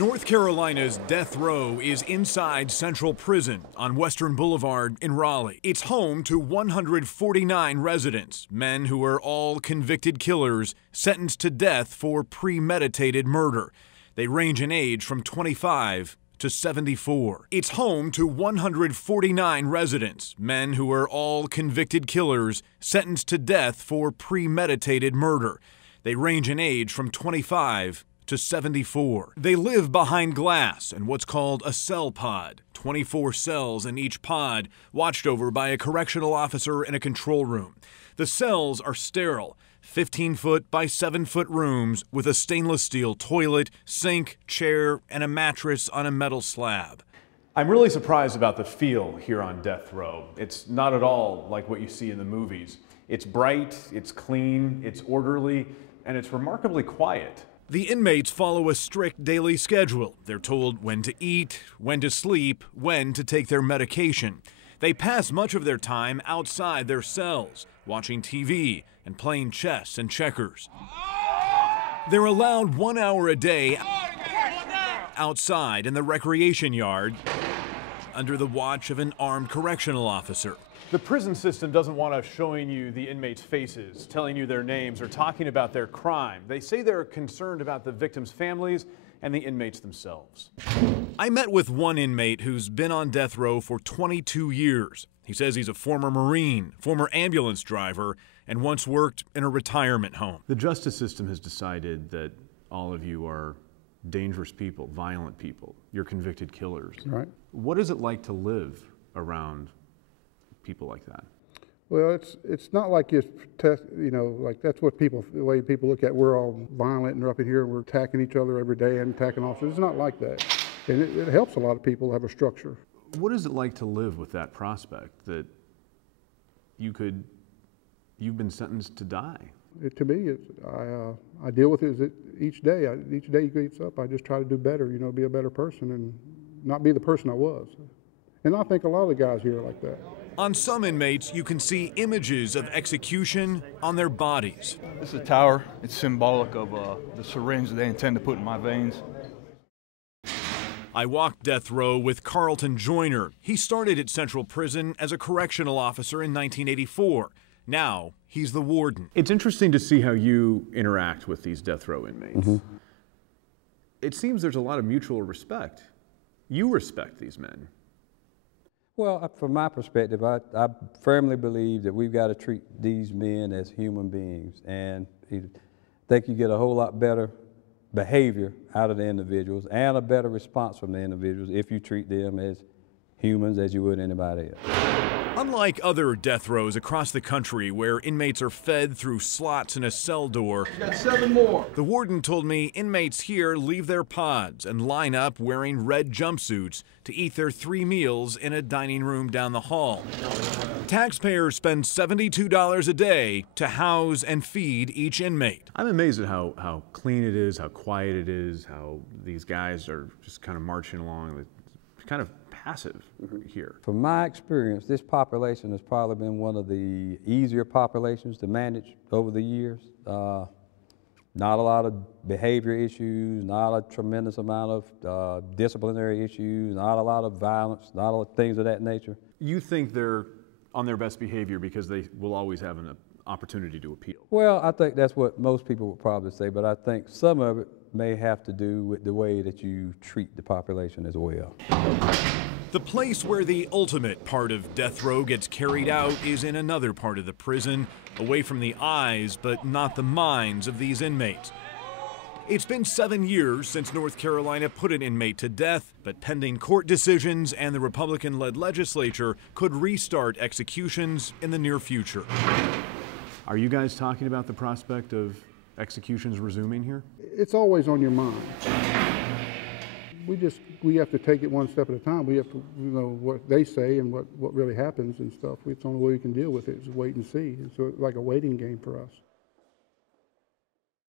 North Carolina's death row is inside Central Prison on Western Boulevard in Raleigh. It's home to 149 residents, men who are all convicted killers sentenced to death for premeditated murder. They range in age from 25 to 74. It's home to 149 residents, men who are all convicted killers sentenced to death for premeditated murder. They range in age from 25 to 74. They live behind glass in what's called a cell pod, 24 cells in each pod, watched over by a correctional officer in a control room. The cells are sterile, 15-foot by 7-foot rooms with a stainless steel toilet, sink, chair, and a mattress on a metal slab. I'm really surprised about the feel here on death row. It's not at all like what you see in the movies. It's bright, it's clean, it's orderly, and it's remarkably quiet. The inmates follow a strict daily schedule. They're told when to eat, when to sleep, when to take their medication. They pass much of their time outside their cells, watching TV and playing chess and checkers. They're allowed 1 hour a day outside in the recreation yard under the watch of an armed correctional officer. The prison system doesn't want us showing you the inmates' faces, telling you their names, or talking about their crime. They say they're concerned about the victims' families and the inmates themselves. I met with one inmate who's been on death row for 22 years. He says he's a former Marine, former ambulance driver, and once worked in a retirement home. The justice system has decided that all of you are dangerous people, violent people. You're convicted killers. Right. What is it like to live around people like that? Well, it's not like it's like that's what the way people look at. We're all violent and we're up in here and we're attacking each other every day and attacking officers. It's not like that, and it helps a lot of people have a structure. What is it like to live with that prospect that you've been sentenced to die? To me, I deal with it each day. Each day gets up, I just try to do better. Be a better person and not be the person I was. And I think a lot of the guys here are like that. On some inmates, you can see images of execution on their bodies. This is a tower. It's symbolic of the syringe that they intend to put in my veins. I walked death row with Carlton Joyner. He started at Central Prison as a correctional officer in 1984. Now, he's the warden. It's interesting to see how you interact with these death row inmates. Mm-hmm. It seems there's a lot of mutual respect. You respect these men. Well, from my perspective, I firmly believe that we've got to treat these men as human beings, and I think you get a whole lot better behavior out of the individuals and a better response from the individuals if you treat them as humans as you would anybody else. Unlike other death rows across the country where inmates are fed through slots in a cell door, You got 7 more. The warden told me inmates here leave their pods and line up wearing red jumpsuits to eat their 3 meals in a dining room down the hall. Taxpayers spend $72 a day to house and feed each inmate. I'm amazed at how clean it is, how quiet it is, how these guys are just kind of marching along. It's kind of passive here. From my experience, this population has probably been one of the easier populations to manage over the years. Not a lot of behavior issues, not a tremendous amount of disciplinary issues, not a lot of violence, not a lot of things of that nature. You think they're on their best behavior because they will always have an opportunity to appeal? Well, I think that's what most people would probably say, but I think some of it may have to do with the way that you treat the population as well. The place where the ultimate part of death row gets carried out is in another part of the prison, away from the eyes but not the minds of these inmates. It's been 7 years since North Carolina put an inmate to death, but pending court decisions and the Republican-led legislature could restart executions in the near future. Are you guys talking about the prospect of executions resuming here? It's always on your mind. We have to take it one step at a time. We have to know what they say and what really happens and stuff. It's the only way we can deal with it is wait and see. It's like a waiting game for us.